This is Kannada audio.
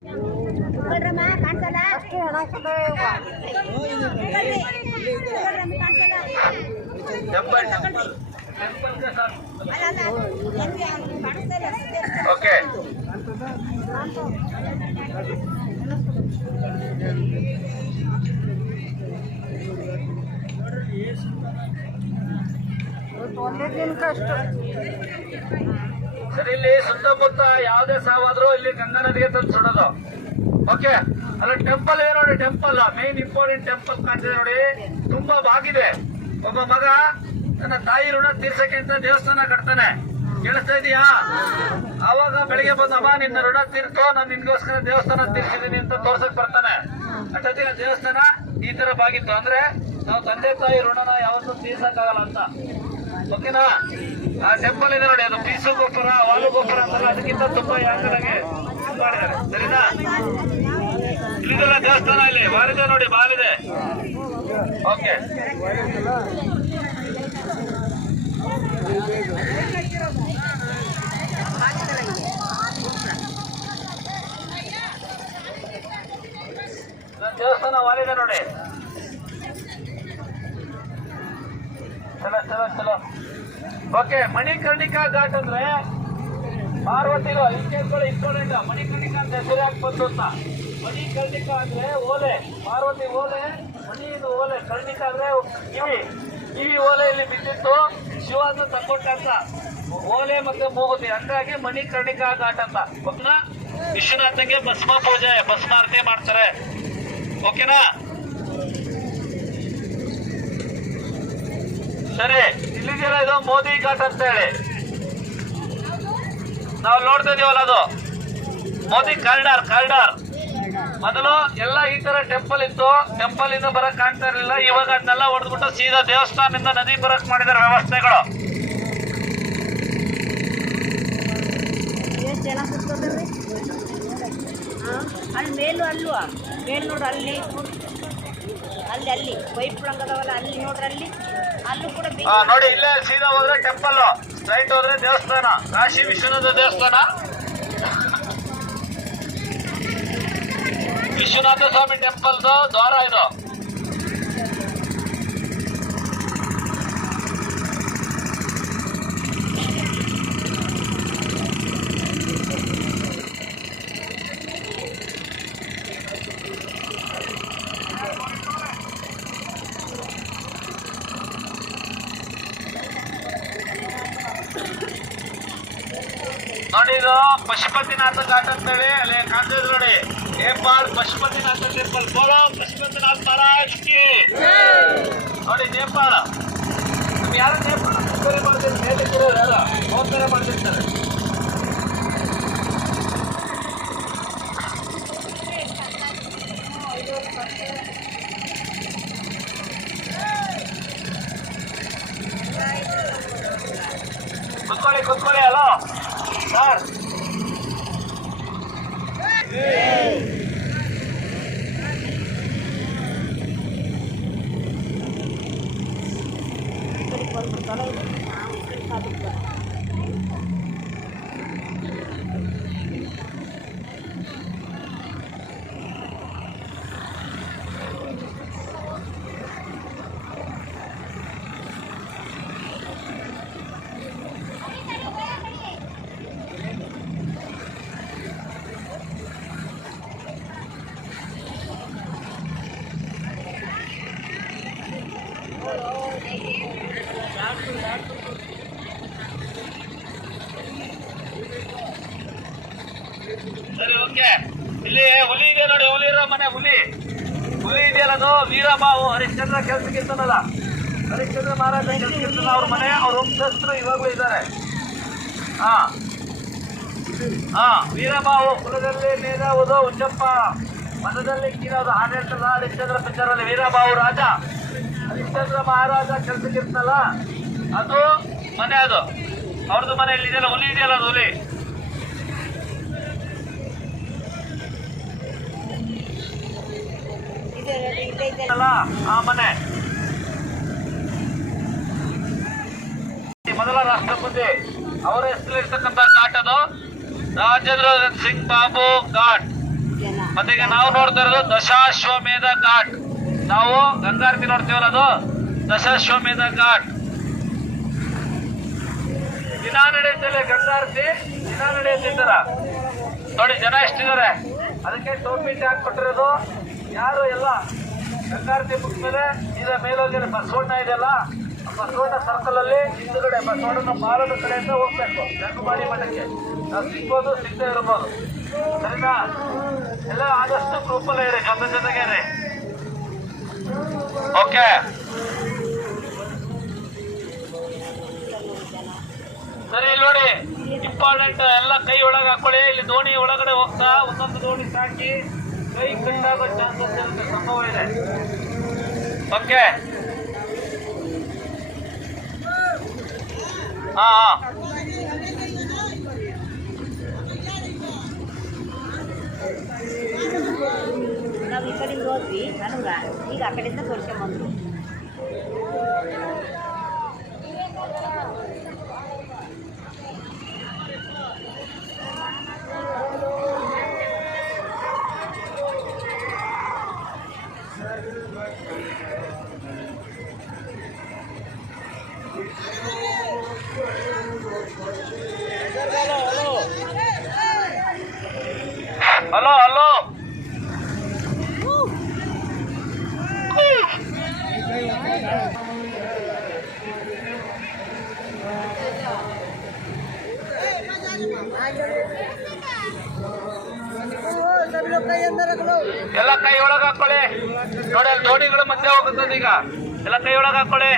ಓಕೆ ಸರಿ, ಇಲ್ಲಿ ಸುತ್ತಮುತ್ತ ಯಾವುದೇ ಸಾವಾದ್ರೂ ಇಲ್ಲಿ ಗಂಗಾ ನದಿಗೆ ತಂದು ಸುಡೋದು. ಓಕೆ, ಅಲ್ಲ ಟೆಂಪಲ್ ಇದೆ ನೋಡಿ, ಟೆಂಪಲ್ ಮೇನ್ ಇಂಪಾರ್ಟೆಂಟ್ ಟೆಂಪಲ್ ಕಾಣ್ತಿದೆ ನೋಡಿ, ತುಂಬಾ ಬಾಗಿದೆ. ಒಬ್ಬ ಮಗ ತನ್ನ ತಾಯಿ ಋಣ ತೀರ್ಸಕ್ಕೆ ಅಂತ ದೇವಸ್ಥಾನ ಕಟ್ತಾನೆ, ಕೇಳಿಸ್ತಾ ಇದೀಯಾ? ಅವಾಗ ಬೆಳಿಗ್ಗೆ ಬಂದಮ್ಮ ನಿನ್ನ ಋಣ ತೀರ್ತು, ನಾನು ನಿನ್ಗೋಸ್ಕರ ದೇವಸ್ಥಾನ ತೀರ್ಸಿದೀನಿ ಅಂತ ತೋರ್ಸಕ್ ಬರ್ತಾನೆ. ಅಷ್ಟೊತ್ತಿಗೆ ದೇವಸ್ಥಾನ ಈ ತರ ಬಾಗಿತ್ತು. ಅಂದ್ರೆ ನಾವು ತಂದೆ ತಾಯಿ ಋಣನ ಯಾವತ್ತೂ ತೀರ್ಸಕ್ಕಾಗಲ್ಲ ಅಂತ. ಓಕೆನಾ? ಆ ಟೆಂಪಲ್ ಇದೆ ನೋಡಿ, ಅದು ಪೀಸು ಗೋಪುರ, ವಾಲು ಗೋಪುರ ಅಂತಲ್ಲ, ಅದಕ್ಕಿಂತ ತುಂಬಾ ಯಾಂಗಲಾಗಿ ಮಾಡಿದ್ದಾರೆ. ಸರಿನಾ? ಇಲ್ಲಿದೆಲ್ಲ ದೇವಸ್ಥಾನ ಇಲ್ಲಿ ಬಾಲಿದೆ ನೋಡಿ, ಬಾಲಿದೆ. ಓಕೆ, ದೇವಸ್ಥಾನ ವಾಲಿದೆ ನೋಡಿ. ಚಲೋ ಚಲೋ ಚಲೋ. ಓಕೆ, ಮಣಿಕರ್ಣಿಕಾ ಘಾಟ್ ಅಂದ್ರೆ ಪಾರ್ವತಿಗಳು ಇಂಪಾರ್ಟೆಂಟ್. ಮಣಿಕರ್ಣಿಕಾ ಅಂತ ಹೆಸರು ಯಾಕೆ ಬಂತು ಅಂತ? ಮಣಿಕರ್ಣಿಕಾ ಅಂದ್ರೆ ಓಲೆ, ಪಾರ್ವತಿ ಓಲೆ, ಮಣಿಯಿಂದ ಓಲೆ, ಕರ್ಣಿಕಾ ಅಂದ್ರೆ ಕಿವಿ ಓಲೆ ಇಲ್ಲಿ ಬಿದ್ದಿತ್ತು, ಶಿವ ಅಂತ ತಕ್ಕೊಟ್ಟ ಅಂತ. ಓಲೆ ಮತ್ತೆ ಮೂಗುತಿ, ಹಂಗಾಗಿ ಮಣಿಕರ್ಣಿಕಾ ಘಾಟ್ ಅಂತ. ಓಕೆನಾ? ವಿಶ್ವನಾಥಂಗೆ ಭಸ್ಮ ಪೂಜೆ, ಭಸ್ಮಾರತಿ ಮಾಡ್ತಾರೆ. ಓಕೆನಾ? ಸರಿ, ಇಲ್ಲಿದೆಯಲ್ಲ ಇದು ಮೋದಿ ಘಾಟ್ ಅಂತ ಹೇಳಿ ನಾವು ನೋಡ್ತಾ ಇದೀವಲ್ಲ, ಅದು ಮೋದಿ ಕಾರಿಡಾರ್. ಮೊದಲು ಎಲ್ಲ ಈ ತರ ಟೆಂಪಲ್ ಇತ್ತು, ಟೆಂಪಲ್ ಇಂದ ಬರಕ್ ಕಾಣ್ತಾ ಇರಲಿಲ್ಲ. ಇವಾಗ ಅದನ್ನೆಲ್ಲ ಹೊಡೆದ್ಬಿಟ್ಟು ಸೀದಾ ದೇವಸ್ಥಾನದಿಂದ ನದಿ ಬರಕ್ ಮಾಡಿದಾರೆ ವ್ಯವಸ್ಥೆಗಳು. ಅಲ್ಲಿ ಮೇಲೂ ಅಲ್ವಾ, ಮೇಲ್ ನೋಡ್ರಿ, ಅಲ್ಲಿ ಅಲ್ಲಿ ಪೈಪ್ ರಂಗದವಲ್ಲ, ಅಲ್ಲಿ ನೋಡ್ರಿ, ಅಲ್ಲೂ ಕೂಡ ನೋಡಿ. ಇಲ್ಲೇ ಸೀದಾ ಹೋದ್ರೆ ಟೆಂಪಲ್, ಸ್ಟ್ರೈಟ್ ಹೋದ್ರೆ ದೇವಸ್ಥಾನ, ಕಾಶಿ ವಿಶ್ವನಾಥ ದೇವಸ್ಥಾನ, ವಿಶ್ವನಾಥ ಸ್ವಾಮಿ ಟೆಂಪಲ್ ದ್ವಾರ ಇದು. ನೋಡಿ, ಇದು ಪಶುಪತಿನಾಥ ಘಾಟ್ ಅಂತ ಹೇಳಿ ಅಲ್ಲಿ ಕಾಣ್ತಿದ್ರು ನೋಡಿ. ನೇಪಾಳ ಪಶುಪತಿನಾಥ ಟೆಂಪಲ್. ಬೋಲೋ ಪಶುಪತಿನಾಥ ಮಹಾರಾಜ್ ಕಿ. ನೋಡಿ ನೇಪಾಳ, ನಮ್ಗೆ ಯಾರು ನೇಪಾಳ ಮುಸ್ಕರಿ ಮಾಡ್ತಿರ್ತಾರೆ, ಮೇಲಿರೋ ಯಾರು ಹೋಗ್ತಾರೆ ಮಾಡ್ತಿರ್ತಾರೆ. ಕುತ್ಕೊಳ್ಳಿ. ಹಲೋ ಸರ್, ಸರಿ, ಓಕೆ. ಇಲ್ಲಿ ಹುಲಿ ಇದೆ ನೋಡಿ, ಹುಲಿ ಇರೋ ಮನೆ, ಹುಲಿ ಇದೆಯಲ್ಲ, ಅದು ವೀರಬಾಹು ಹರಿಶ್ಚಂದ್ರ ಕೆಲ್ಸಕ್ಕಿರ್ತಾನಲ್ಲ, ಹರಿಶ್ಚಂದ್ರ ಮಹಾರಾಜ ಕೆಲ್ಸಕ್ಕಿರ್ತಾನ, ಅವ್ರ ಮನೆ, ಅವ್ರ ವಂಶಸ್ಥರು ಇವಾಗಲೂ ಇದ್ದಾರೆ. ವೀರಬಾಹು ಕುಲದಲ್ಲಿ ಮೇಲಾವುದು ಉಚ್ಚಪ್ಪ, ಮನದಲ್ಲಿ ಕೀಳೋದು ಹಾಡು ಹೇಳ್ತಲ್ಲ ಹರಿಶ್ಚಂದ್ರ ಪಿಕ್ಚರಲ್ಲಿ. ವೀರಬಾಹು ರಾಜ, ಹರಿಶ್ಚಂದ್ರ ಮಹಾರಾಜ ಕೆಲ್ಸಕ್ಕಿರ್ತಲ್ಲ, ಅದು ಮನೆ, ಅದು ಅವ್ರದ್ದು ಮನೆ. ಇಲ್ಲಿ ಇದೆಯಲ್ಲ ಹುಲಿ ಇದೆಯಲ್ಲ, ಅದು ಹುಲಿ. ಆ ಮನೆ ಮೊದಲ ರಾಷ್ಟ್ರಪತಿ ಅವರ ಹೆಸರಲ್ಲಿರ್ತಕ್ಕಂಥ ಘಾಟ್ ಅದು, ರಾಜೇಂದ್ರ ಸಿಂಗ್ ಬಾಬು ಘಾಟ್. ಮತ್ತೆ ಈಗ ನಾವು ನೋಡ್ತಾ ಇರೋದು ದಶಾಶ್ವಮೇಧ ಘಾಟ್. ನಾವು ಗಂಗಾರತಿ ನೋಡ್ತೀವಲ್ಲ, ಅದು ದಶಾಶ್ವಮೇಧ ಘಾಟ್. ದಿನ ನಡೆಯುತ್ತಿಲ್ಲ ಗಂಗಾರತಿ, ದಿನ ನಡೆಯುತ್ತಿದ್ದಾರ ನೋಡಿ. ಜನ ಎಷ್ಟಿದ್ದಾರೆ, ಅದಕ್ಕೆ ಟೋಪಿ ಟ್ಯಾಗ್ ಕೊಟ್ಟಿರೋದು. ಯಾರು ಎಲ್ಲ ಗಂಗಾರತಿ ಮುಗಿದ್ಮೇಲೆ ಈಗ ಮೇಲೋಗಿ ಬಸವಣ್ಣ ಇದೆಯಲ್ಲ, ಬಸವಣ್ಣ ಸರ್ಕಲ್ ಅಲ್ಲಿ ಹಿಂದುಗಡೆ ಬಸವಣ್ಣನ ಬಾಲದ ಕಡೆಯಿಂದ ಹೋಗ್ಬೇಕು ಜಂಗಮಾಡಿ ಮಠಕ್ಕೆ. ನಾವು ಸಿಗ್ಬೋದು, ಸಿಗದೆ ಇರ್ಬೋದು, ಸರಿನಾ? ಎಲ್ಲ ಆದಷ್ಟು ಗ್ರೂಪಲ್ಲೇ ಇರಿ, ಜೊತೆಗೆ ಇರಿ. ಓಕೆ, ಸರಿ. ಇಲ್ಲಿ ನೋಡಿ, ಇಂಪಾರ್ಟೆಂಟ್ ಎಲ್ಲ ಕೈ ಒಳಗೆ ಹಾಕೊಳ್ಳಿ. ಇಲ್ಲಿ ದೋಣಿ ಒಳಗಡೆ ಹೋಗ್ತಾ ಒಂದೊಂದು ದೋಣಿ ಸಾಕಿ ಕೈ ಕಟ್ಟಾಗೋ ಚಾನ್ಸಸ್ ಇರುತ್ತೆ, ಸಂಭವ ಇದೆ. ಓಕೆ, ಹಾ ನಾವು ಈ ಕಡೆಯಿಂದ ಹೋದ್ವಿ ನನಗ, ಈಗ ಆ ಕಡೆಯಿಂದ ತೋರ್ಸ್ಕೊಂಬಂದ್ರು. ಹಲೋ ಹಲೋ, ಎಲ್ಲ ಕೈ ಒಳಗೆ ಹಾಕೊಳ್ಳಿ. ನೋಡಿ, ಅಲ್ಲಿ ದೋಣಿಗಳು ಮಧ್ಯೆ ಹೋಗುತ್ತದೆ. ಈಗ ಎಲ್ಲ ಕೈ ಒಳಗೆ ಹಾಕೊಳ್ಳಿ.